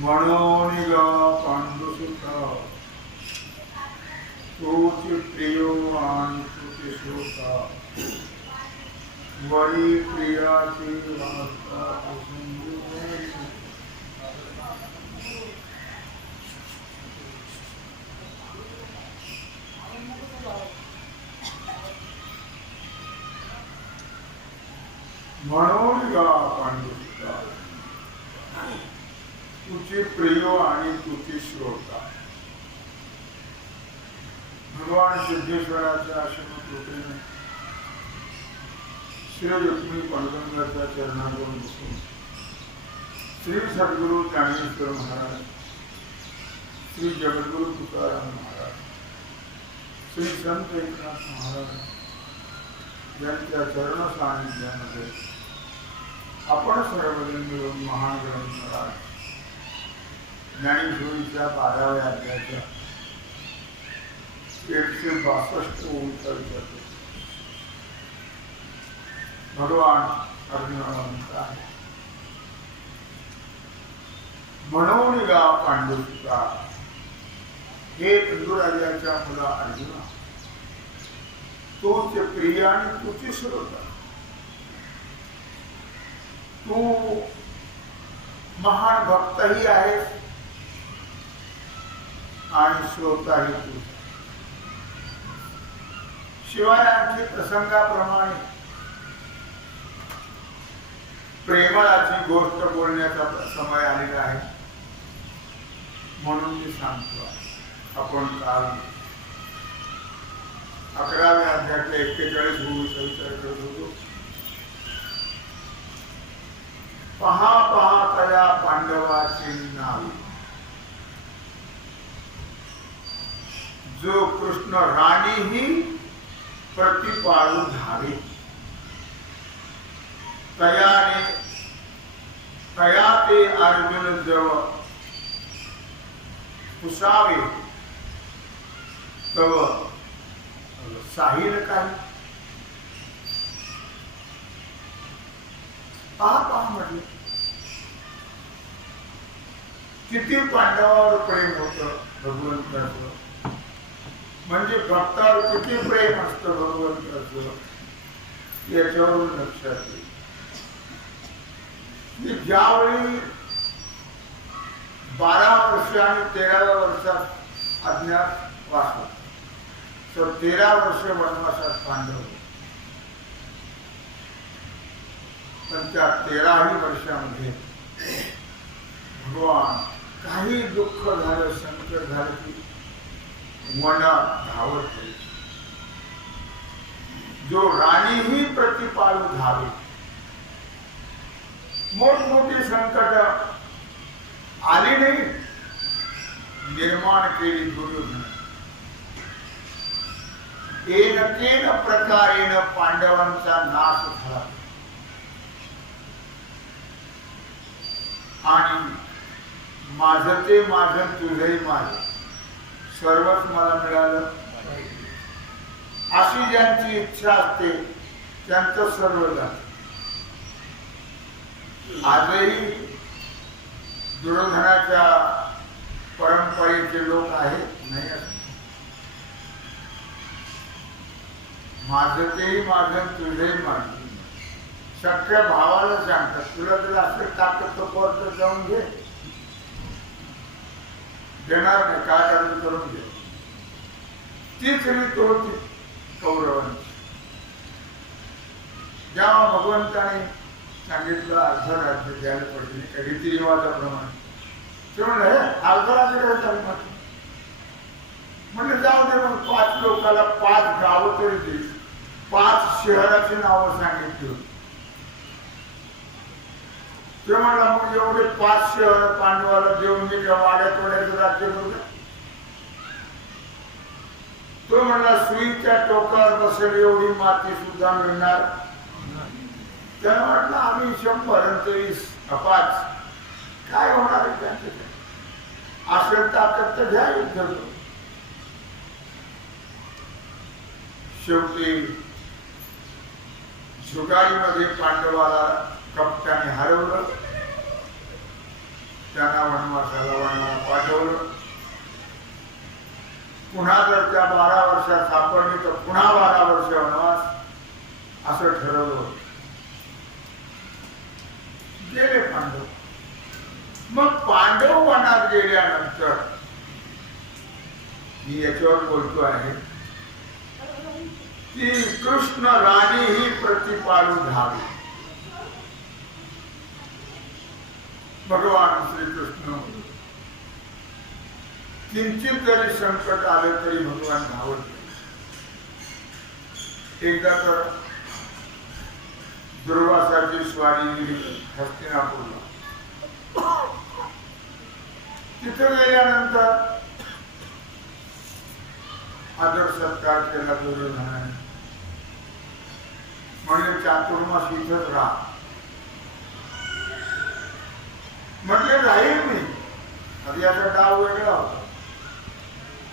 मनोनिगा पांडुसुता तोचि प्रियो आणि तुझे श्रोता वरी प्रियाची वार्ता मनोनिगा पांडुसुता तुझे प्रियो आणि तुझे श्रोता. भगवान सिद्धेश्वराच्या आश्रमात कृपेने श्री लक्ष्मी पांडुरंगाच्या चरणावर बसून श्री सद्गुरु ज्ञानेश्वर महाराज, श्री जगद्गुरु तुकाराम महाराज, श्री संत एकनाथ महाराज यांच्या चरण सानिध्यामध्ये आपण सर्वजण मिळून महान ग्रंथराज ज्ञानेश्वरीच्या 12व्या अध्यायाच्या 162 ओळी करतो. भगवान अर्जुनाला म्हणतात, मनोनिगा पांडुसुता, हे पांडुराजाच्या मुला अर्जुना, तोच प्रिय आणि तुझे श्रोता. तू महान भक्तही आहेस आणि श्रोताही तू. शिवाय आणखी प्रसंगाप्रमाणे प्रेमळाची गोष्ट बोलण्याचा समय आलेला आहे म्हणून मी सांगतो. आपण काल 11व्या अध्यायाच्या 41 ओळीचा विचार करत होतो. पहा पहा तया पांडवाची नावी, जो कृष्ण राणीही प्रतिपाळू धावे, तया ते अर्जुन जवळ पुसावे तव साहिल काही. पहा म्हटलं, किती पांडवावर प्रेम होतं भगवंताचं, म्हणजे भक्तावर किती प्रेम असतं भगवंताचं याच्यावरून लक्षात येईल. ज्यावेळी 12 वर्ष आणि 13व्या वर्षात अज्ञातवास होता, तर 13 वर्ष वनवासात पांडव. पण त्या 13ही वर्षामध्ये भगवान काही दुःख झालं, संकट झालं की वनात धावत होते. जो राणीही प्रतिपाळू धावे. मोठमोठी संकट आली नाही, निर्माण केली दुर्योधन. एकेन प्रकारेण पांडवांचा नाश झाला आणि माझं ते माझं, तुझंही माझं, सर्वच मला मिळालं अशी ज्यांची इच्छा असते त्यांचं सर्व जात. आजही दुर्योधनाच्या परंपरेचे लोक आहेत नाही असं. माझं तेही माझं, तुझंही माझं. सख्या भावाला सांगतात, तुला जर असं ताकद तर जाऊन घे, देणार नाही, काय अर्ज करून घे. तीच रीत होती कौरवांची. जेव्हा भगवंताने सांगितलं अर्ध राज्य द्यायला पडले रीतिरिवाजाप्रमाणे, ते म्हणलं अर्धरात्री काय चालू म्हणलं जाऊ दे मग 5 लोकाला 5 गावं तरी दे 5 शहराची नावं सांगितली ते म्हणला मग एवढे 5 शहर पांडवाला देऊन मी का वाड्यात वाड्याचं राज्य करू तो म्हणला सुईच्या टोकावर बसेल एवढी माती सुद्धा मिळणार त्याला म्हटलं आम्ही 100 5 काय होणार आहे त्यांच्याकडे असेल ताकद तर घ्या युद्ध शेवटी जुगारीमध्ये पांडवाला कपटाने हरवलं त्यांना वनवासाला पाठवलं पुन्हा जर त्या 12 वर्षात सापडली तर पुन्हा 12 वर्ष वनवास असं ठरवलं गेले पांडव मग पांडव वनात गेल्यानंतर मी याच्यावर बोलतो आहे की कृष्ण राणी ही प्रतिपालू धावी भगवान श्रीकृष्ण किंचित जरी संकट आले तरी भगवान धावत एकदा तर दुर्वासाची स्वारी हस्तिनापूरला तिथे गेल्यानंतर आदर सत्कार केला दुर्योधनाने म्हणजे चातुर्मास इथंच राहा म्हटले राहील मी आधी याचा डाव वेगळा होता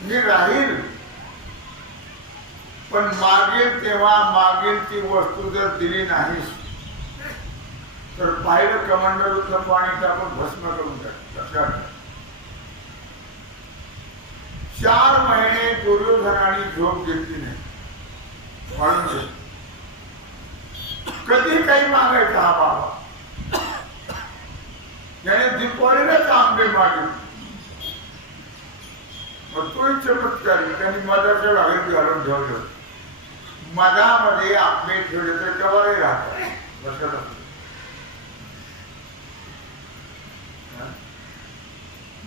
मी राहील पण मागेल तेव्हा मागेल ती वस्तू जर दिली नाहीस तर पाहिलं कमांडरचं पाणी टाकून भस्म करून टाक 4 महिने दुर्योधनाने झोप घेतली नाही म्हणून कधी काही मागायचा हा बाबा त्याने दीपावलीलाच आंबे मागितले मग तो चमत्कारी त्यांनी मधाच्या भागेत घालून ठेवलं मधामध्ये आंबे ठेवले तर केव्हाही राहतात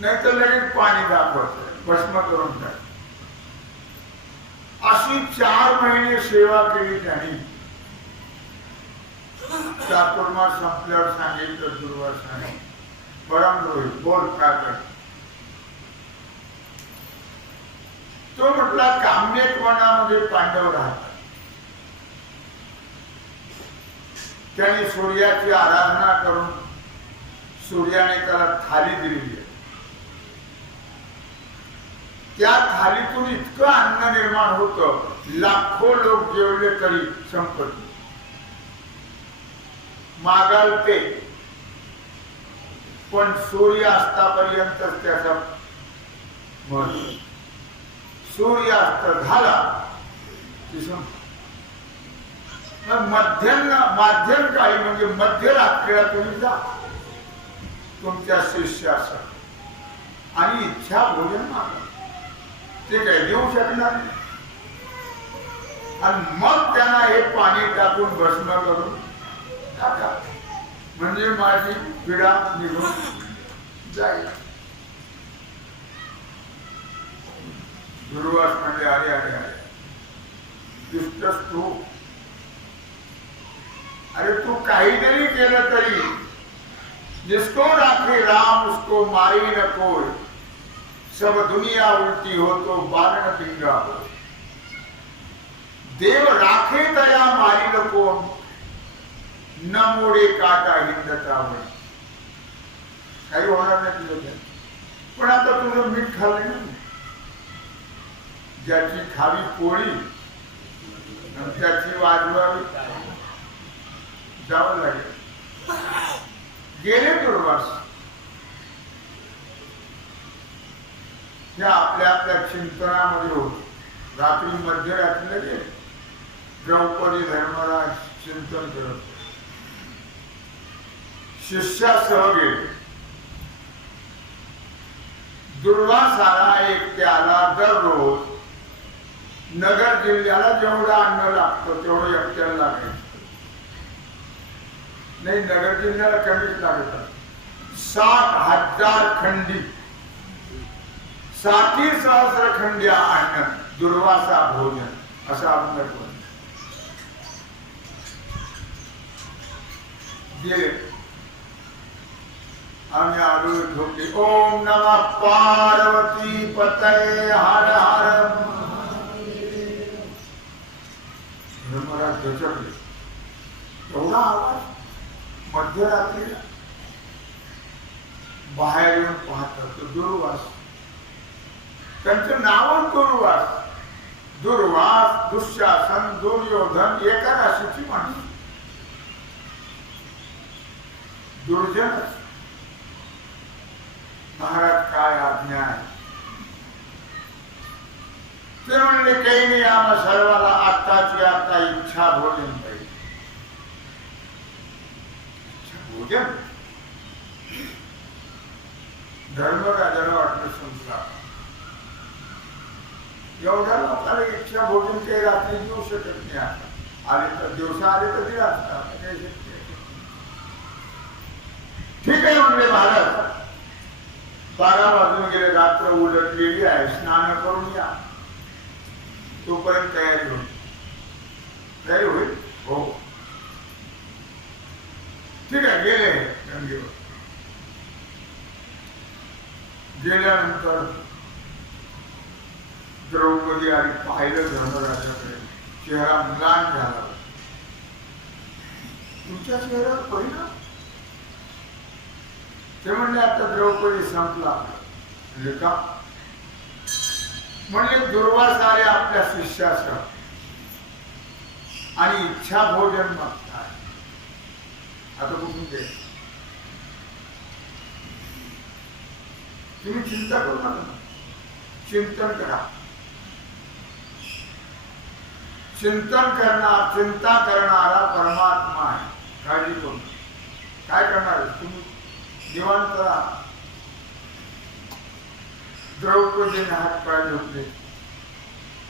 नाही तर लगेच पाणी दाखवत भस्म करून टाक अशी 4 महिने सेवा केली त्यांनी चातुर्मास संपल्यावर सांगितलं दुर्वासाने परमद्रोही बोल काय कर तो म्हटला काम्यक वनामध्ये पांडव राहतात त्यांनी सूर्याची आराधना करून सूर्याने त्याला थाली दिलेली आहे त्या थालीतून इतकं अन्न निर्माण होतं लाखो लोक जेवले तरी संपत नाही मागाल ते पण सूर्यास्तापर्यंत त्याचा सूर्यास्त झाला माध्यम काळी म्हणजे मध्यरात्रीला तुम्ही जा तुमच्या शिष्यासह आणि इच्छा भोजन मागा ते काही देऊ शकणार नाही आणि मग त्यांना हे पाणी टाकून भस्म करून टाका म्हणजे माझी पीडा निघून जाईल दुर्वास म्हणजे अरे अरे अरे दुष्टस तू अरे तू काही जरी केलं तरी जिसको राखे राम उसको मारी न कोई सब दुनिया उल्टी हो तो बारण पिंगा हो देव राखे तया मारी न कोण न मोडे काटा हिंदता होय काही होणार नाही तुझं पण आता तुझं मीठ खाल्लं ना ज्याची खावी पोळी त्याची वाजवावी जावं लागेल गेले दुर्वास हे आपल्या आपल्या चिंतनामध्ये होत रात्री मध्यरात्रीला गेले द्रौपदी धर्मराज चिंतन करत शिष्यासह गेले दुर्वासाला एकट्याला दररोज नगर जिल्ह्याला जेवढं अन्न लागतं तेवढं एकट्याला लागेल नाही नगर जिल्ह्याला कमीच लागत 60,000 खंडी 60,000 खंड्या अन्न दुर्वासा भोजन असा आपण गेले आम्ही आलो झोपले. ओम नमः पार्वती पतये हर हर महाराज दचकले. एवढा आवाज मध्यरात्रीला बाहेर येऊन पाहतात तो दुर्वास. त्यांचं नाव दुर्वास. दुर्वास, दुःशासन, दुर्योधन एका राशीची माणसं. दुर्जन. महाराज काय आज्ञा आहे. ते म्हणले काही नाही आम्हा सर्वाला आत्ताची आता इच्छा भोजन पाहिजे. भोजन धर्मराजाला वाटलं संपला. एवढ्या लोकांना इच्छा भोजन काही रात्री देऊ शकत नाही. आता आले तर दिवसा आले तर दिला असता. ठीक आहे म्हणले महाराज. 12 वाजून गेले. रात्र उलटलेली आहे. स्नान करून या. तोपर्यंत तयारी होईल. तयारी होईल. हो ठीक आहे. गेले गंगेवर. गेल्यानंतर द्रौपदी आणि पाहिलं धर्मराजाकडे. चेहरा म्लान झाला. तुमच्या चेहऱ्यावर परिणाम. ते म्हणले आता द्रौपदी संपला. म्हणजे का म्हणले दुर्वास आले आपल्या शिष्यासह आणि इच्छा भोजन मागताय. आता कुठून दे. तुम्ही चिंता करू नका. चिंतन करा. चिंतन करणार चिंता करणारा परमात्मा आहे. काळजी करू. काय करणार तुम्ही निवांत करा. द्रौपदीने हात पाय धुतले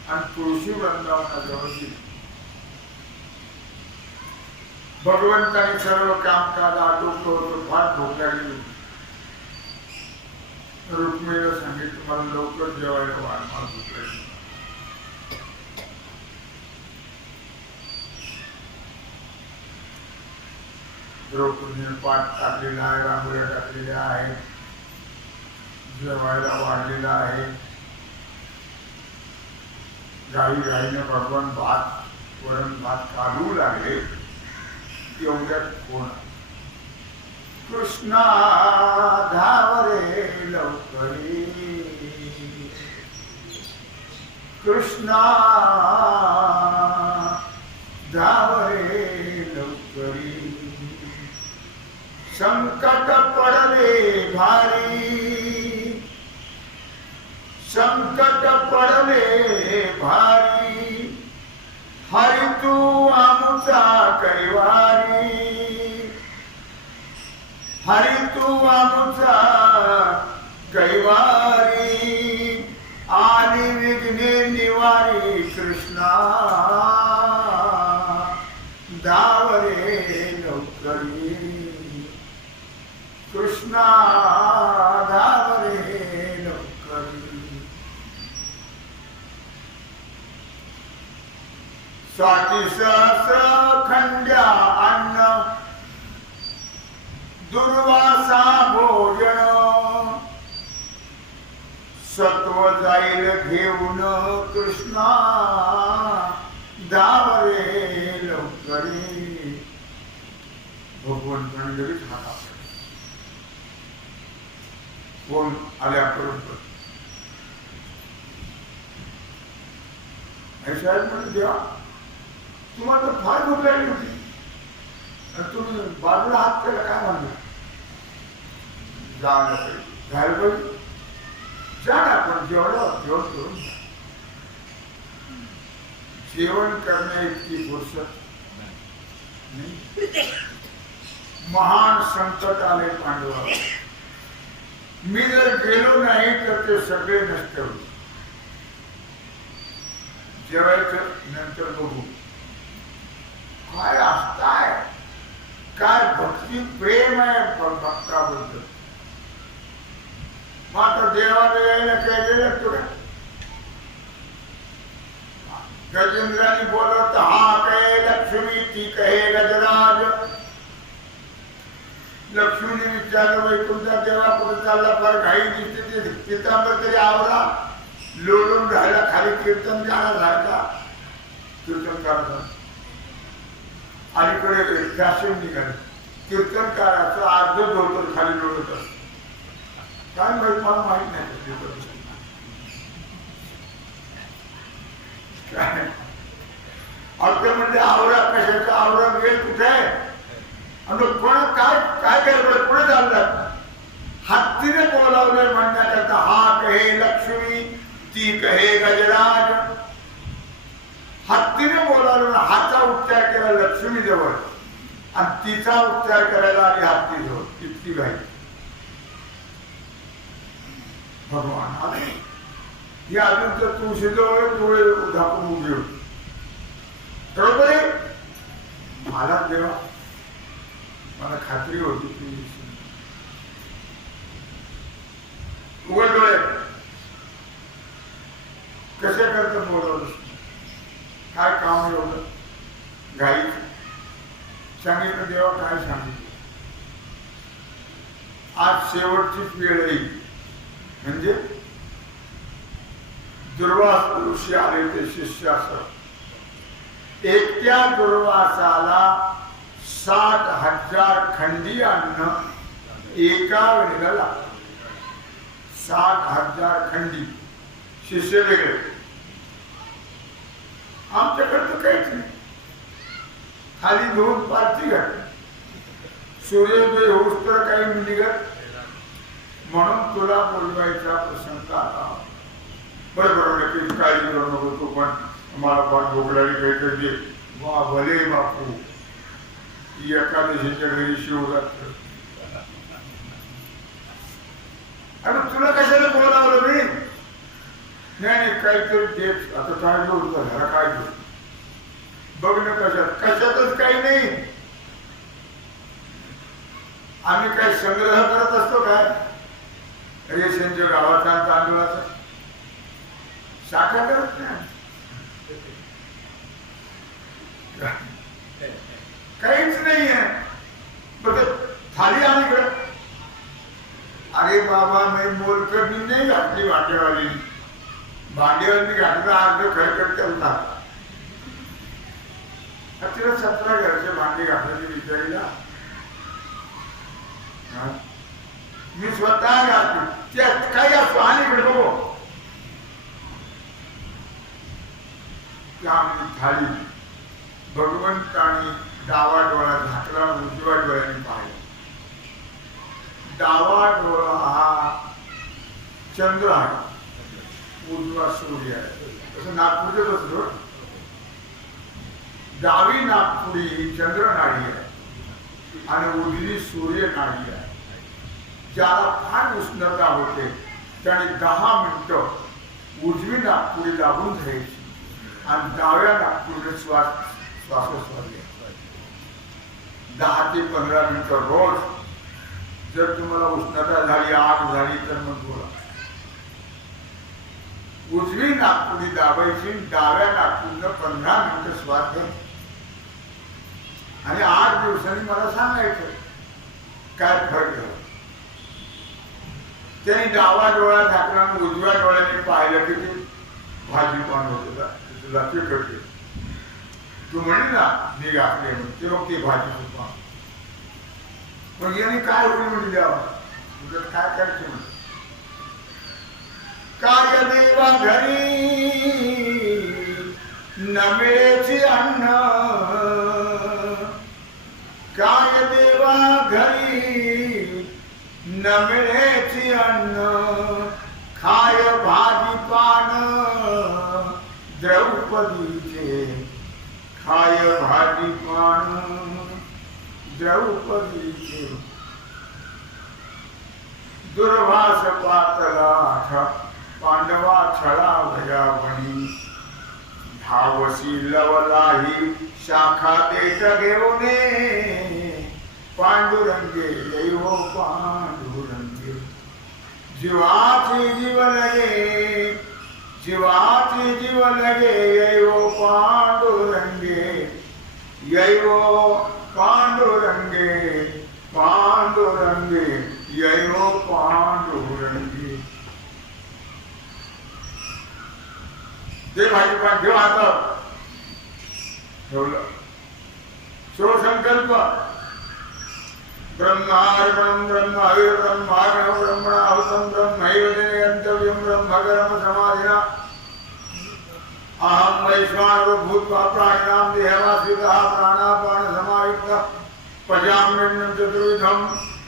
आणि तुळशी वृंदावनाजवळ गेली. भगवंताने सर्व कामकाज आटोपलं होतं. फार भूक लागली. रुक्मिणीला सांगितलं मला लवकर जेवायला वाढ. मला भूक लागली. द्रौपदीने पाठ टाकलेला आहे. रांगोळ्या टाकलेल्या आहेत. जेवायला वाढलेला आहे. घाईने भगवान भात वरण भात काढू लागले. एवढ्यात कोण कृष्णा धावरे लवकरी. कृष्णा धावरे लवकरी. संकट पडले भारी. संकट पडले भारी. हरी तू आमचा कैवारी. हरी तू आमचा कैवारी. आणि विघ्ने निवारी. कृष्णा धावरे लवकरी. कृष्णा धावरे लवकरी. 60,000 खंड्या अन्न दुर्वासा भोजन. सत्व जाईल घेऊन कृष्णा धावरे लवकरी. भगवंताने लगेच हात आपला. कोण आल्यापर्यंत साहेब म्हणजे देवा तुम्हाला तर फार भूक लागली होती आणि तुम्ही बाजूला हात केला. काय म्हणलं जायला पाहिजे. जा ना. पण जेवण करून जेवण करण्या इतकी फुरसत नाही. महान संकट आले पांडवाला. मी जर गेलो नाही तर ते सगळे नष्ट होईल. जेवायचं नंतर बघू. काय असताय. काय भक्ती प्रेम आहे भक्ताबद्दल. मात्र देवाला यायला काय गेलं तुला गजेंद्राने बोलत हा कहे लक्ष्मी ती कहे गजराज लक्ष्मीने विचारलं वैकुंठा देवा कुठे चालला फार घाई दिसते ते पितांबर तरी आवरा लोळून राहायला खाली कीर्तन गाणं राहायचा कीर्तनकाराचा अलीकडे फॅशन निघाले कीर्तनकाराचं अर्ध धोतर खाली लोळत असत काय माहित मला माहित नाही अर्थ म्हणजे आवरा कशाचा आवरा वेळ कुठे आहे आणि कोण काय काय काय पुढे चालतात हत्तीने बोलावले म्हणण्याकरता हा कहे लक्ष्मी ती कहे गजराज हत्तीने बोलावलं हाचा उच्चार केला लक्ष्मी जवळ आणि तिचा उच्चार करायला आली हत्ती जवळ इतकी घाई भगवान आले ही अजून तर तुळशीजवळ डोळे झाकून उभी होती बरोबर आहे मला देवा मला खात्री होती की उघड डोळे कसे करत बोलवलं काय काम एवढं घाई सांगितलं देवा काय सांगितलं आज शेवटचीच वेळ येईल म्हणजे दुर्वास ऋषी आले ते शिष्यासह एकट्या दुर्वासाला 60,000 खंडी अन्न एका वेळेला लागतं 60,000 खंडी शिष्य वेगळे आमच्याकडे तर काहीच नाही खाली 2 पालथी घातली सूर्योदय होऊस तर काही निघत म्हणून तुला बोलवायचा प्रसंग आला बरोबर नक्कीच काळजी करू नको तू पण मला फार भोगडारी काहीतरी दे वा भले बापू एकादशीच्या घरी शिवरात्र आणि तुला कशाला बोलावलं मी नाही काहीतरी देत आता काय जोड घरा काय जोड बघणं कशातच काही नाही आम्ही काय संग्रह करत असतो काय रेशनच्या गावाचा तांदूळाचा शाखा करत नाही काहीच नाही आहे बघ थाली आम्ही करत अरे बाबा मी मोलकरणी नाही घातली भांडेवाली भांडेवाली घातलं अर्ध खरकट होता तिला 17 घरचे भांडे घातले विचारीला मी स्वतः घातली त्यात काही असतो आणि घडतो थाली भगवंतानी डावा डोळा झाकला उजव्या डोळ्याने पाहिला डावा डोळा हा चंद्र आहे उजवा सूर्य आहे तसं नागपूरच असतो डावी नागपुरी ही चंद्र नाडी आहे आणि उजवी सूर्य नाडी आहे ज्याला फार उष्णता होते त्याने 10 मिनिटं उजवी नागपुरी दाबून घ्यायची आणि डाव्या नागपुरीने श्वासोश्वास घ्यायचा 10 ते 15 मिनिटं रोज जर तुम्हाला उष्णता झाली आग झाली तर मग बोला उजवी नागपुरी दाबायची डाव्या नागपुरीनं 15 मिनिटं श्वास घ्यायचा आणि 8 दिवसांनी मला सांगायचं काय फरक झाला त्यांनी डावा डोळा झाकला आणि उजव्या डोळ्याने पाहिलं की ते भाजी पान होत तुला ते करते तू म्हणे ना मी घातले ते मग ते भाजी पान मग याने काय होईल म्हणजे द्यावा तुझं काय करायचं म्हणजे काय देवा घरी न मिळेची अन्न काय देवा घरी न मिळेची अन्न खाय भाजी पान द्रौपदीचे खाय भाजी पान द्रौपदीचे दुर्वास पातला पांडवा छळा भयावणी धावसी लवलाही शाखा देत घेऊने पांडुरंगे दैव पांडुरंगे जीवाची जीव लगे, जीवाची जीव लगे, यैवो पांडुरंगे, यैवो पांडुरंगे, पांडुरंगे, यैवो पांडुरंगे. ते भाजी पण ठेव हातात. ठेवलं. शिवसंकल्प ब्रह्मार्पणं ब्रह्माविर ब्रह्मार्पणं ब्रह्मणाहुतं ब्रह्मैव गन्तव्यं ब्रह्मकर्म समाधिना. अहं वैश्वानरो भूत्वा प्राणिनां देहमाश्रितः प्राणापानसमायुक्तः पजाम्यन्नं चतुर्विधं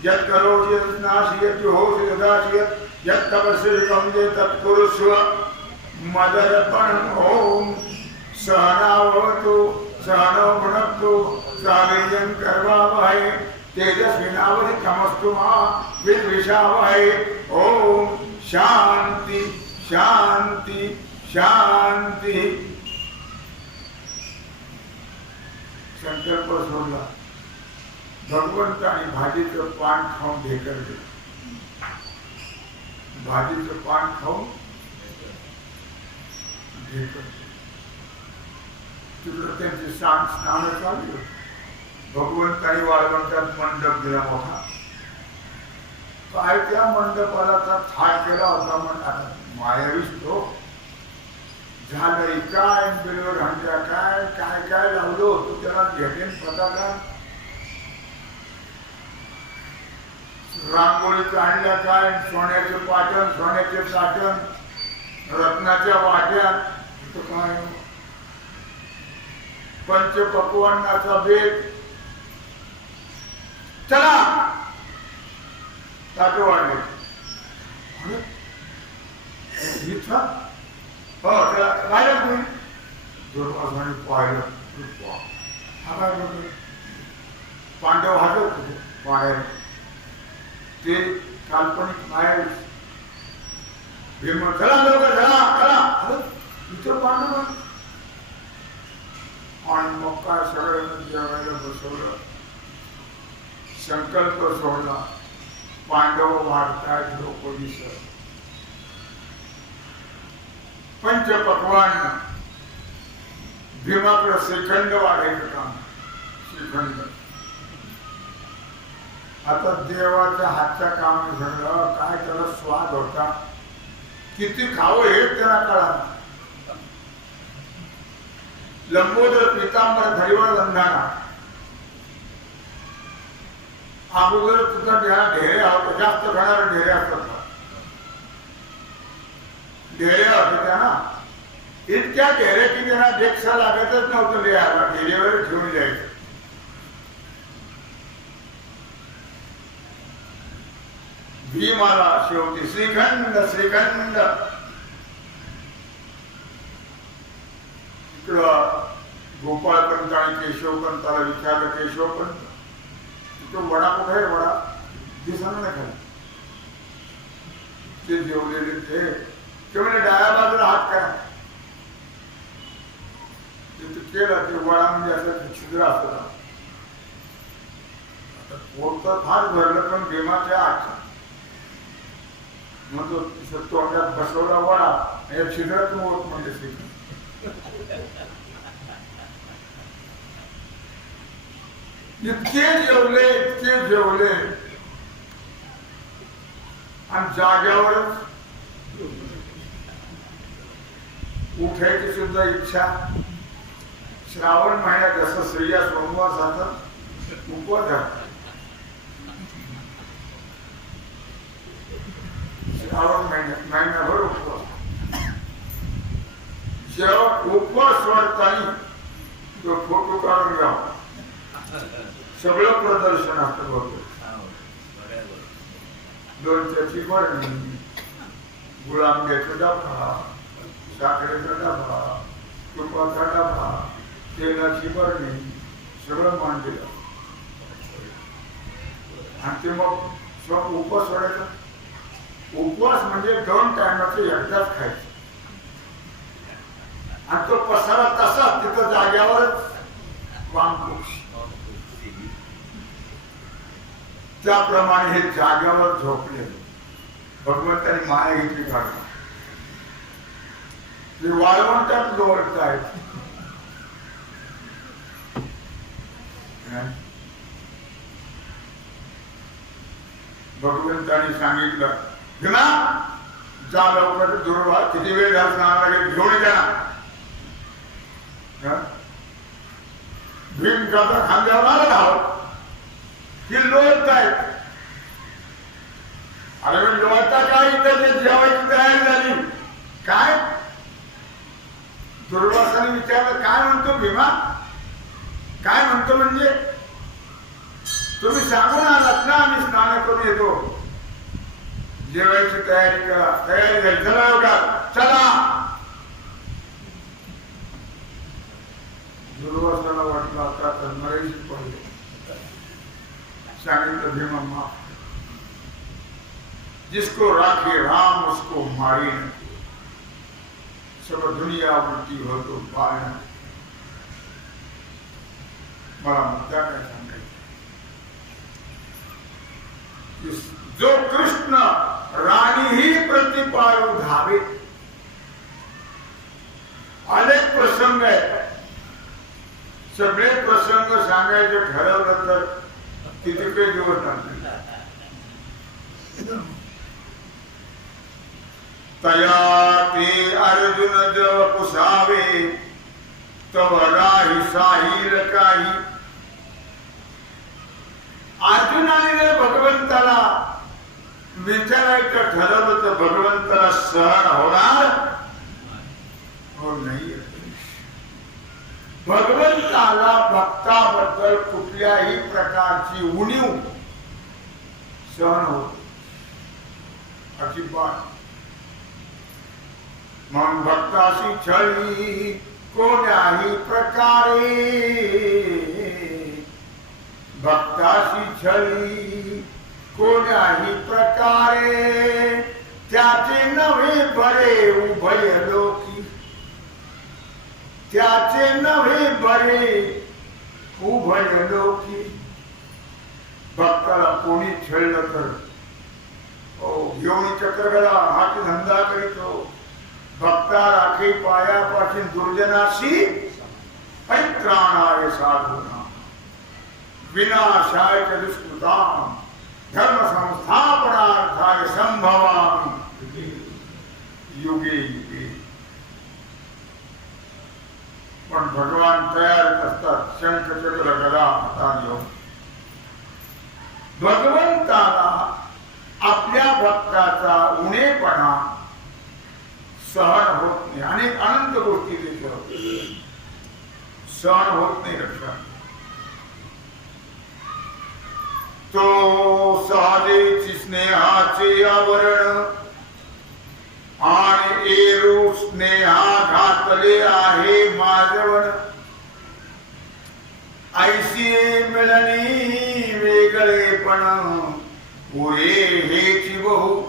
यत् करोषि यत् स्नासि यत् जुहोषि ददासि यत् तपस्यसि कौन्तेय तत् कुरुष्व मदर्पणम्. ॐ सहनावतु सहनौ भुनक्तु सह वीर्यं करवावहै तेजस्विनावधीतमस्तु मा विद्विषावहै. ॐ शांति शांति शांति. संकल्प सोडला. भगवंताने भाजीचं पान खाऊन ढेकर दिलं. भाजीचं पान खाऊन ढेकर. तिकडं त्यांची स्नान चालू. भगवंतानी वाळवंटात मंडप दिला मोठा. काय त्या मंडपाला थाट केला होता. म्हणतात मायावीच तो झालंय काय बिलवर हंड्या काय काय काय लावलं होतं त्याला घेटेन पताका. रांगोळी काढल्या काय सोन्याचे पाटण सोन्याचे साटण रत्नाच्या वाट्या काय पंचपक्वान्नाचा बेत. चला ताट वाढले इथं. हो राहिलं तुम्ही दुर्वासाने पाहिलं. हा काय बघ पांडव हजर होते बाहेर. ते काल्पनिक बाहेर भीम चला लवकर चला चला इथं पांडव. आणि मग काय सगळ्यांना जेवायला बसवलं. संकल्प सोडला. पांडव वाढताय द्रौपदी सर. पंचपक्वान भीमाकडे श्रीखंड वाढायचं काम. श्रीखंड आता देवाच्या हातच्या काम झालं. काय त्याला स्वाद होता. किती खावं हे त्याला कळा. लंबोदर पितांबर धरीवर लंधाना. अगोदर तुझा ढेरे होता. जास्त खाणारे ढेरे असतात. ढेरे होते त्या ना. इतक्या ढेरे की त्यांना डेक्सा लागतच नव्हतं लिहायला. ढेरेवर ठेवून जायचं. भीमाला शेवटी श्रीखंड श्रीखंड. इकडं गोपाळपंत आणि केशवपंताला विचारलं. केशवपंत तिथं वडा कुठे आहे. वडा दिसणार नाही खाली. ते जेवलेले ते म्हणजे डाव्या बाजूला हात करा. तिथे केलं. ते वडा म्हणजे असं छिद्र असतं. पोट तर फार भरलं पण भीमाच्या आठ म्हणतो तोंडात बसवला वडा या छिद्रातून होत म्हणजे श्रीखंड. इतके जेवले आणि जाग्यावरच उठायची सुद्धा इच्छा. श्रावण महिन्यात जसं स्त्रिया सोमवार जातात उपवास धरतात. श्रावण महिन्यात महिनाभर उपवास. जेव्हा उपवास वाढताना तो फोटो काढून घ्यावा. सगळं प्रदर्शन असतं. बरोबर लोणच्याची बरणी गुलाबजाचा डबा साखरेचा डबा तुपाचा डबा तेलाची बरणी सगळं मांडलेलं. आणि ते मग सब उपवास सोडायचा. उपवास म्हणजे 2 टायमाचं एकदाच खायचं. आणि तो पसारा तसा तिथं जाग्यावरच वामकुक्ष. त्याप्रमाणे हे जाग्यावर झोपले. भगवंतानी माया घेतली काढून ते वाळवंटात लोळतायत. भगवंतानी सांगितलं ना जा लवकर दुर्वा किती वेळ झाला स्नानाला लागेल घेऊन द्या. भीम काचा खांद्यावर आला धाव की लोळतायत. अरे पण लोळता काय इथं ते जेवायची तयारी झाली काय. दुर्वासाने विचारलं काय म्हणतो भीमा काय म्हणतो म्हणजे तुम्ही सांगून आलात ना आम्ही स्नान करून येतो जेवायची तयारी करा. तयारी झाली चला एवढा चला. दुर्वासाला वाटलं आता तर मरायची पडले. सांगितलं भीमा जिसको राखे राम उसको मारे न सब दुनिया उलटी हो तो पालना. मला मुद्दा काय सांगायचं जो कृष्ण राणी ही प्रतिपाळू धावे. अनेक प्रसंग आहेत सगळे प्रसंग सांगायचे ठरवलं तर किती काही दिवस लागतील. तया ते अर्जुन जव पुसावे तव राही साहिल काही. अर्जुनाने जर भगवंताला विचारायचं ठरवलं तर भगवंताला सहन होणार हो नाही. भगवंताला भक्ताबद्दल कुठल्याही प्रकारची उणीव सहन होत अजिबात. मग भक्ताशी छळी कोण्याही प्रकारे. भक्ताशी छळी कोण्याही प्रकारे त्याचे नव्हे बरे उभय लोकी. त्याचे नव्हे बरे उभय लोकी. भक्ताला कोणी छळलं तर घेऊन चक्रगळा हाती धंदा करीतो. भक्ता राखे पायापासून दुर्जनाशी परित्राणाय साधूना विनाशाय च दुष्कृताम धर्म संस्थापनार्थाय संभवामि युगे युगे. पण भगवान तयारच असतात शंख चक्र गदा हातात घेऊन. भगवंताला आपल्या भक्ताचा उणेपणा सहन होत नाही. अनेक अनंत गोष्टी देखील सहन होत नाही. रक्षा तो सहजेची स्नेहाचे आवरण आणि एरू स्नेहा घातले आहे माझवण. ऐशी मिळणी वेगळेपण पुरे हेची बहु.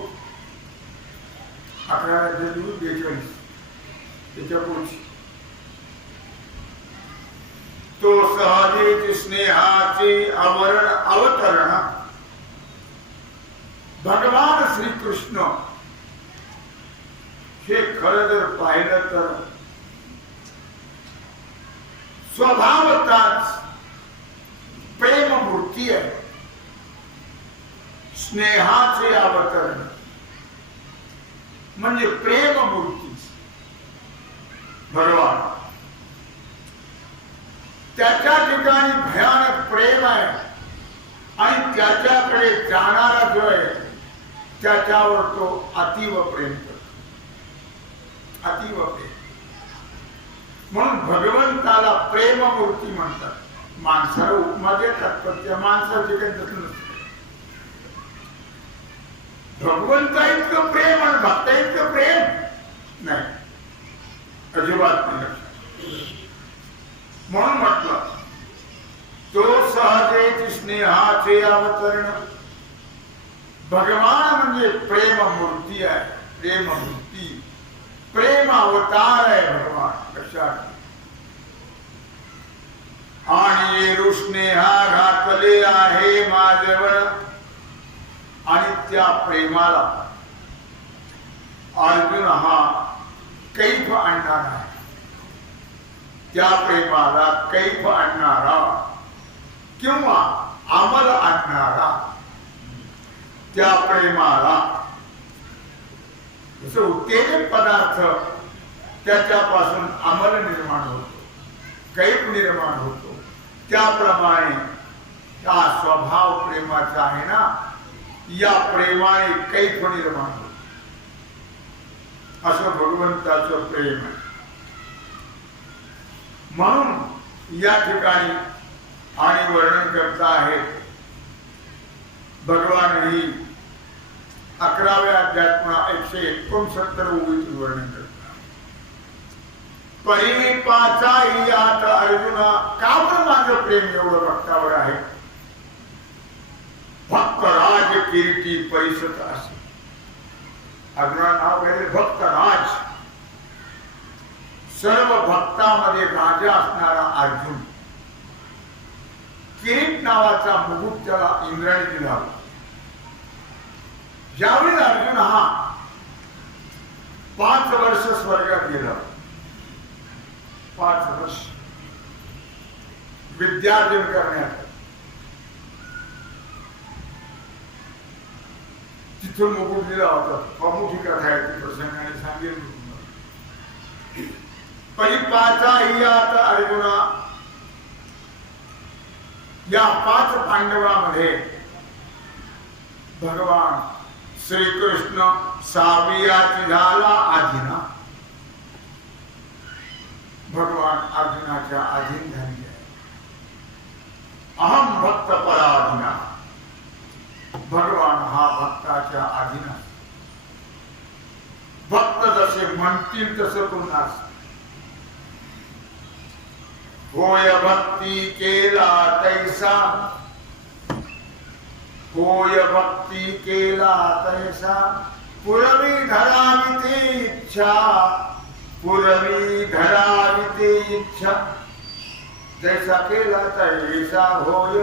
11:42 त्याच्या पुढची. तो सहजेची स्नेहाचे आवरण अवतरण भगवान श्रीकृष्ण हे खरं जर पाहिलं तर स्वभावताच प्रेममूर्ती आहे. स्नेहाचे अवतरण म्हणजे प्रेममूर्ती भगवान. त्याच्या ठिकाणी भयानक प्रेम आहे आणि त्याच्याकडे जाणारा जो आहे त्याच्यावर तो अतीव प्रेम करतो. अतीव प्रेम म्हणून भगवंताला प्रेममूर्ती म्हणतात. माणसाला उपमा देतात पण त्या माणसाचे काही तसं नसतं. भगवंता इतकं प्रेम आणि भक्ता इतकं प्रेम नाही अजिबात नाही. म्हणून म्हटलं तो सहजेची स्नेहाचे अवतरण. भगवान म्हणजे प्रेममूर्ती आहे. प्रेममूर्ती प्रेम अवतार आहे भगवान. लक्षात. आणि रुष्णेहा घातले आहे माझवळ. आणि त्या प्रेमाला हा कैफ आणणारा आहे. त्या प्रेमाला कैफ आणणारा किंवा अंमल आणणारा, त्या प्रेमाला जसं उत्तेजक पदार्थ त्याच्यापासून अंमल निर्माण होतो, कैफ निर्माण होतो, त्याप्रमाणे हा स्वभाव प्रेमाचा आहे ना, या प्रेमाने कैफ निर्माण होतो. असं भगवंताचं प्रेम आहे. म्हणून या ठिकाणी आणि वर्णन करता आहेत भगवान ही 11व्या अध्यात्मा 169 ओळीतून वर्णन करतात. परिपाचा यात अर्जुना, का बरं माझं प्रेम एवढं भक्तावर आहे? भक्तराज किरीटी परिसत असे. अर्जुना नाव घ्यायचे भक्तराज, सर्व भक्तामध्ये राजा असणारा अर्जुन. किरीट नावाचा मुकुट त्याला इंद्राने दिला. ज्यावेळी अर्जुन हा 5 वर्ष स्वर्गात गेला, 5 वर्ष विद्यार्जन करण्यात, तिथून मुकुट दिला होता. मोठी कथा आहे ती, प्रसंगाने सांगेल. परिपाचा यात अर्जुना, या 5 पांडवांमध्ये भगवान श्रीकृष्ण 6व्याची झाला आधीना. भगवान अर्जुनाच्या अधीन झाले आहे. अहम भक्त पराधीना, भगवान हा भक्ताच्या अधीन आहे. भक्त जसे म्हणतील तसं तो नाच. होय भक्ती केला तैसा, होय भक्ती केला तैसा, पुरवी धरावी ते इच्छा, पुरवी धरावी ते इच्छा, जैसा केला तैसा होय,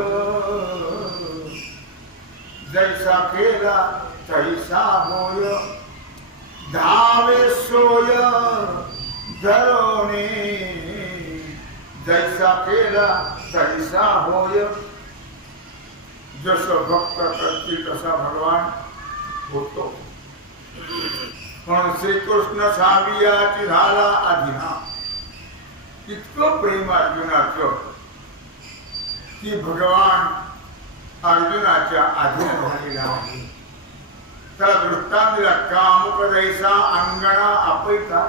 जैसा केला तैसा होय, धावे सोय धरोणे, जैसा केला तैसा होय. जसं भक्त करतील तसा भगवान होतो. पण श्रीकृष्ण 6व्याची झाला अधीना. इतकं प्रेम अर्जुनाचं की भगवान अर्जुनाच्या अधीन झालेला आहे. त्याला दृष्टांत दिला, कामुक जैसा अंगणा अपैता.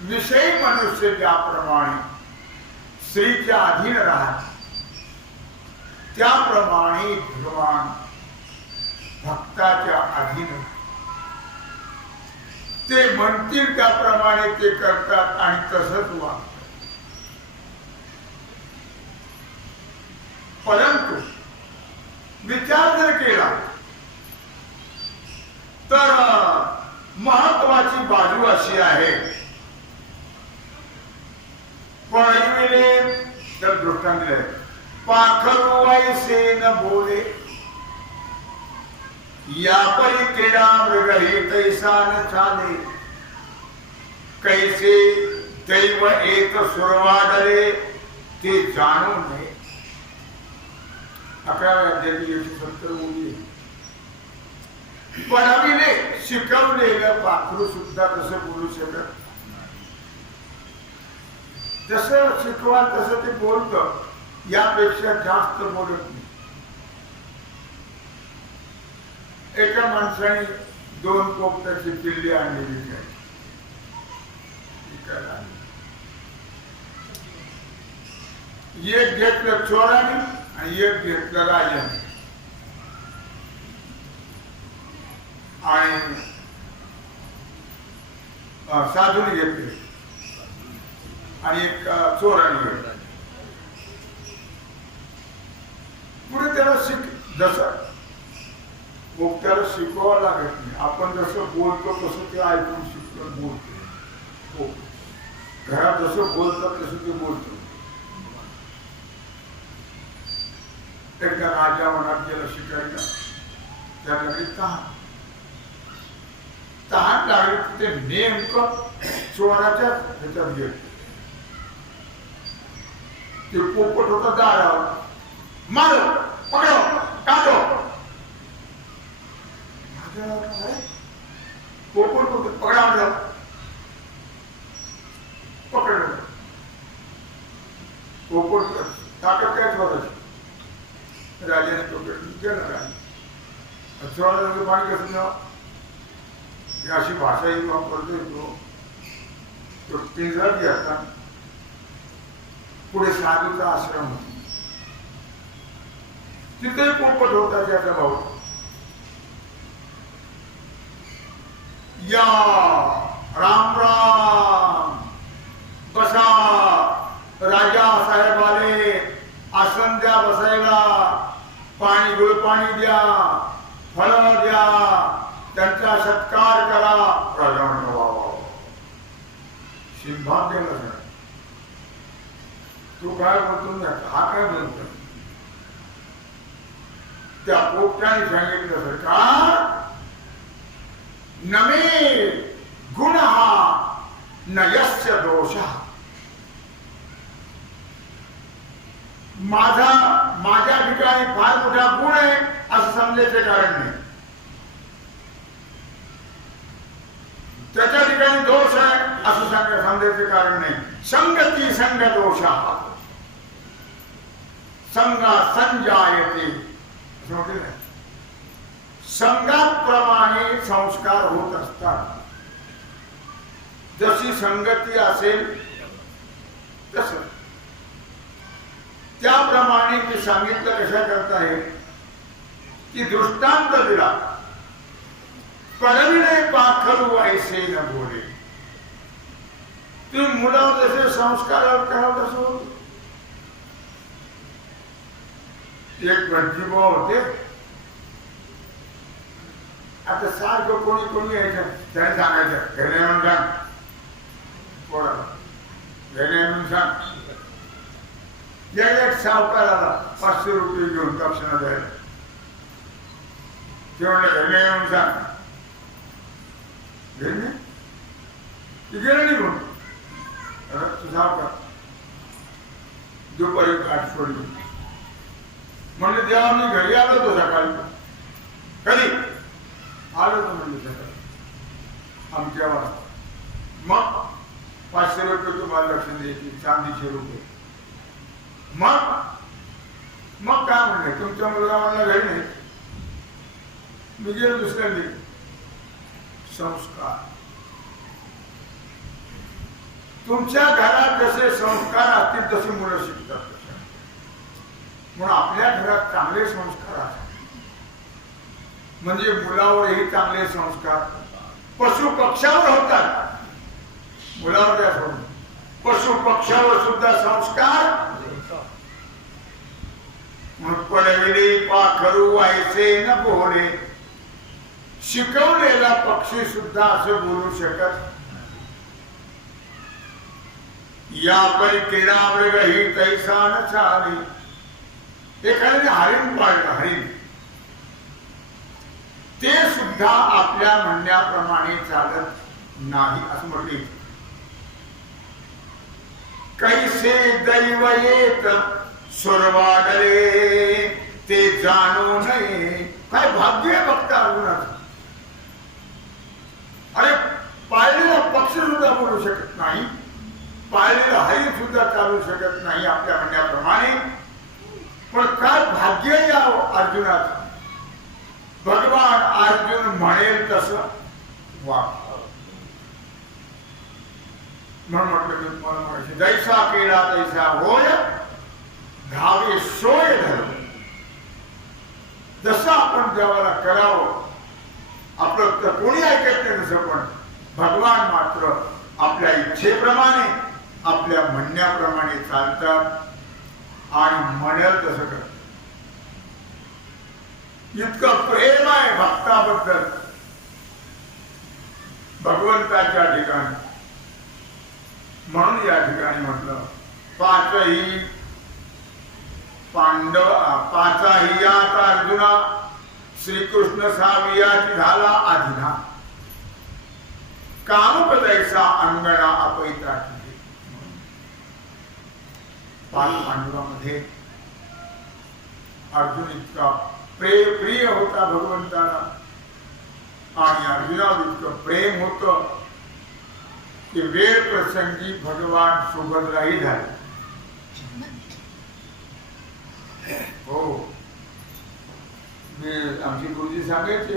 विषयी मनुष्य ज्याप्रमाणे स्त्रीच्या अधीन राहत, त्याप्रमाणे भगवान भक्ताच्या अधीन. ते म्हणतील त्याप्रमाणे ते करतात आणि तसंच वागतात. परंतु विचार जर केला तर महत्वाची बाजू अशी आहे, पळविले तर दृष्टांत दिले, पाखरू वैसे न बोले, या परी क्रीडा मृग ही तैसा न चाले, कैसे दैव एक सुरवाडले ते जाणू नये. 11व्या अध्यायाची 170 ओळी. पळविले शिकवलेलं पाखरू सुद्धा तसं बोलू शकत. जसं शिकवाल तसं ते बोलतं, यापेक्षा जास्त बोलत नाही. एका माणसाने 2 पोपटाची पिल्ली आणलेली आहे. एक घेतलं चोराने आणि एक घेतलं राजाने. आणि साधूने घेतले आणि एक चोराने घेतला. पुढे त्याला जसं पोपट्याला शिकवावं लागत नाही. आपण जसं बोलतो तसं ते ऐकून शिकवून बोलतो. घरात जसं बोलतात तसं ते बोलतो. एकदा राजा मनात गेला शिकायला, त्याला तहान वाट लागली तिथे नेमकं चोराच्या ह्याच्यात गेले. ते पोपट होता दारावर. मारो, पकडो, काढो. पोपट होत पकडा म्हणलं. पकडलं. पोपट ताकद काय चोराची. राजाने पकडून गेला राजा. चोराचं पाणी कसं द्यावं अशी भाषाही वापरतोय तो पिंजरा घ्यायचा. पुढे साधूचा आश्रम होता. तिथे पोपट होता त्याचा भाऊ. या राम राम बसा. राजा साहेब आले. आसन द्या बसायला. पाणी गुळ पाणी द्या. फळ द्या. त्यांचा सत्कार करा. राजा म्हणतो वा वा सिंभाग गेला सर. तू काय बोलतो हा काय बोलतो. त्या पोपटाने सांगितलं सरकार नमे गुण न यस्य दोष. माझ्या ठिकाणी फार मोठा गुण आहे असं समजायचे कारण नाही. त्याच्या ठिकाणी दोष आहे असं समजायचे कारण नाही. संगती संग दोष संगा संजायते. संगाप्रमाणे संस्कार होत असतात. जशी संगती असेल तस त्याप्रमाणे मी सांगितलं कशा करता आहे की दृष्टांत दिला. पडविणे पाखरू ऐसे न बोले. तुम्ही मुलावर जसे संस्कार कराल तसं होत. एक भटजीबा होते. आता सारखं कोणी कोणी यायचं त्याने सांगायचं घरी म्हणून सांग. पोरा घरी म्हणून सांग. एक सावकाराला 500 रुपये घेऊन दक्षिणा द्यायला. ते म्हणलं घरी म्हणून सांग. गेले निघून. सावकार दुपारी गाठ सोडली. म्हणले तेव्हा मी घरी आलो तो सकाळी. कधी आलो तो म्हणले सकाळी आमच्या वाजता. मग 500 रुपये तुम्हाला लक्षण द्यायची चांदीचे रुपये. मग काय म्हणले तुमच्या मुलगा म्हणला घरी नाही. मी गेलो दुसऱ्या दिवशी. संस्कार तुमच्या घरात जसे संस्कार असतील तसे मुलं शिकतात. म्हणून आपल्या घरात चांगले संस्कार असतात म्हणजे मुलावरही चांगले संस्कार पशु पक्ष्यावर होतात. मुलावर काय सोडून पशु पक्ष्यावर सुद्धा संस्कार. म्हणून पडविले पाखरू ऐसे न बोले. शिकवलेला पक्षी सुद्धा असं बोलू शकत. या परी क्रीडा मृग ही तैसा न चाली. एखाद्याने हरिण पाळलं. हरिण ते सुद्धा आपल्या म्हणण्याप्रमाणे चालत नाही असं म्हटले. कैसे दैव येत सुरवाडले ते जाणू नये. काय भाग्य बघता अर्जुनाचं. अरे पाळलेला पक्षी सुद्धा बोलू शकत नाही. पाळलेला हरिण सुद्धा चालू शकत नाही आपल्या म्हणण्याप्रमाणे. पण काय भाग्य या अर्जुनाचं. भगवान अर्जुन म्हणेल तसं वाग. म्हणून म्हटलं की तुम्हाला म्हणायचे जैसा केला तैसा होय धावे सोय धर्म. जसं आपण देवाला करावं आपलं तर कोणी ऐकत नाही तसं. पण भगवान मात्र आपल्या इच्छेप्रमाणे आपल्या म्हणण्याप्रमाणे चालतात आणि म्हणेल तसं करतात. इतकं प्रेम आहे भक्ताबद्दल भगवंताच्या ठिकाणी. म्हणून या ठिकाणी म्हटलं पाचही आता अर्जुना श्रीकृष्ण सावियाची झाला आधीना. कामपदैसा अंगणा अपैता केली. 5 पांडवांमध्ये अर्जुन इतका प्रिय होता भगवंताला आणि अर्जुनावर इतकं प्रेम होतं की वेळ प्रसंगी भगवान सुभद्राही झाले. हो, मी आमची गुरुजी सांगायचे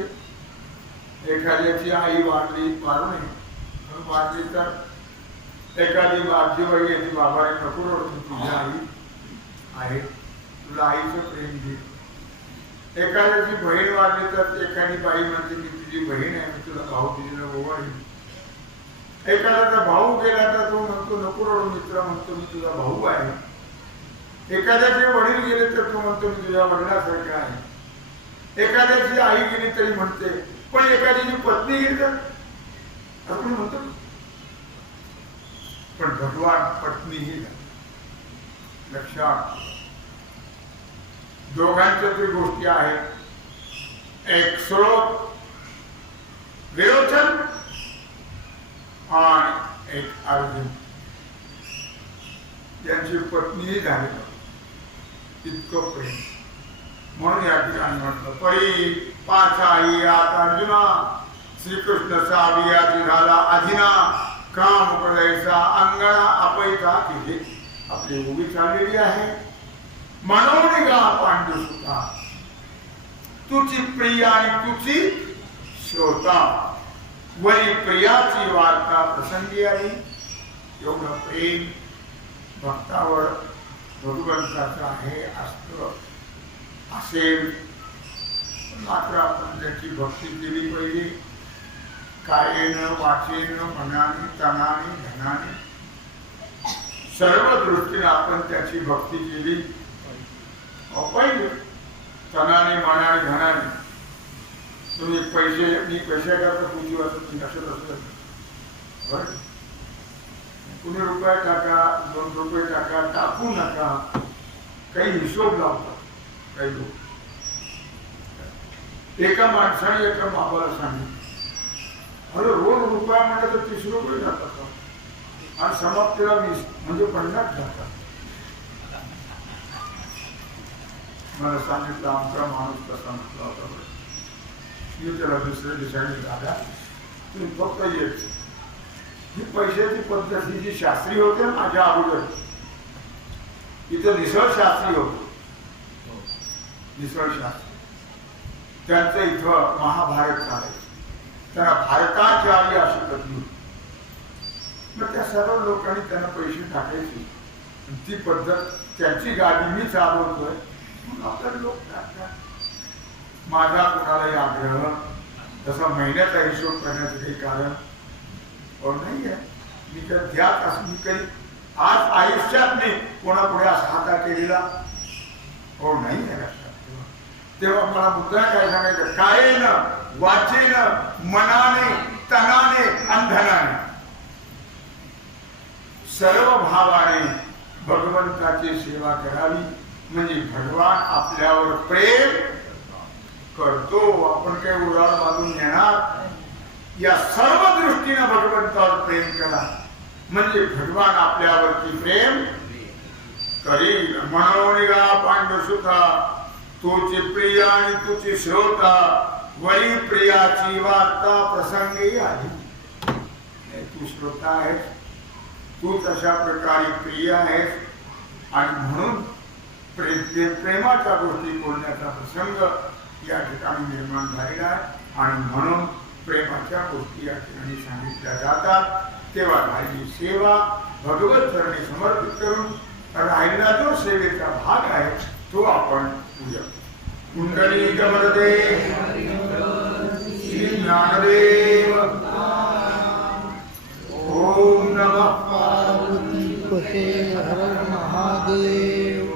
एखाद्याची आई वारली तर एखादी आजीबाई याची बाबाने नको रडू, तुझी आई आहे, तुला आईचं प्रेम घे. एखाद्याची बहीण वारली तर एखादी बाई म्हणते मी तुझी बहीण आहे, मी तुला भाऊ तुझीला ओवाळीन. एखाद्याचा भाऊ गेला तर तो म्हणतो नको रडू मित्र, म्हणतो मी तुझा भाऊ आहे. एखाद्याचे वडील गेले तर तो म्हणतो मी तुझ्या वडिलासारखा आहे. एखाद्याची आई गेली तरी म्हणते, पण एखाद्याची पत्नी गेली तर आपण म्हणतो. पण भगवान पत्नीही लक्षात, दोघांच्या तरी गोष्टी आहेत. एक स्रोत विरोचन आणि एक अर्जुन, त्यांची पत्नीही झाली. इतकं प्रेम. म्हणून या ठिकाणी म्हटलं परी पाचाई आता अर्जुना श्रीकृष्ण सावियाची झाला आधीना काम पदायचा अंगणा अपैता केली. आपली उभी चाललेली आहे. म्हणून गा पांडुसुता तुझी प्रिया आणि तुझी श्रोता, वरी प्रियाची वार्ता प्रसंगी आली. एवढं प्रेम भक्तावर भगवंताचं आहे असतं असेल, मात्र आपण त्याची भक्ती केली पाहिजे. कायेनं वाचेनं मनाने तनाने धनाने सर्व दृष्टीने आपण त्याची भक्ती केली पाहिजे. तनाने मनाने धनाने. तुम्ही पैसे, मी पैशाकरता पूजी वाचत नाही असं असतं बरं. कुणी रुपये टाका, 2 रुपये टाका, टाकू नका, काही हिशोब लावतात काही लोक. एका माणसाने एका बाबाला सांगितलं, अरे रोज रुपया म्हणलं तर 30 रुपये जातात आणि समाप्तीला 20 म्हणजे 50 जातात. मला सांगितलं आमचा माणूस कसा म्हटला होता. मी त्याला दुसऱ्या दिवसाने दादा तुम्ही फक्त येत. ही पैशाची पद्धत ही जी शास्त्री होते माझ्या अगोदर, इथं निसळ शास्त्री होते. निसळ शास्त्री त्यांचं इथं महाभारत चालायचं. त्यांना भारताची आली अशी पदवी होती. मग त्या सर्व लोकांनी त्यांना पैसे टाकायचे. ती पद्धत त्यांची गाडी मी चालवतोय म्हणून आपल्याला लोक टाकतात. माझा कोणालाही आग्रह तसा महिन्याचा हिशोब करण्याचं काही कारण नाही आहे. मी तर द्याच असं मी काही आज आयुष्यात मी कोणापुढे असा हाता केलेला हो नाही आहे. लक्षात तेव्हा मला मुद्दा काय सांगायचं, कायेनं वाचेनं मनाने तनाने आणि धनाने सर्व भावाने भगवंताची सेवा करावी. म्हणजे भगवान आपल्यावर प्रेम करतो. आपण काही उराळ बांधून येणार. या सर्व दृष्टीने भगवंतावर प्रेम करा म्हणजे भगवान आपल्यावरती प्रेम करील. म्हणून गा पांडुसुता तुझी प्रिया आणि तुझी श्रोता, वरी प्रियाची वार्ता प्रसंगी आली. तू श्रोता आहेस, तू तशा प्रकारे प्रिय आहेस आणि म्हणून प्रेमाच्या गोष्टी बोलण्याचा प्रसंग या ठिकाणी निर्माण झालेला आहे. आणि म्हणून प्रेमाच्या गोष्टी या ठिकाणी सांगितल्या जातात. तेव्हा राहिली सेवा भगवत चरणी समर्पित करून राहिला जो सेवेचा भाग आहे तो आपण पूजा. कुंडलिक वरदे श्री ज्ञानदेव. ओम नमः पार्वती पते हर महादेव.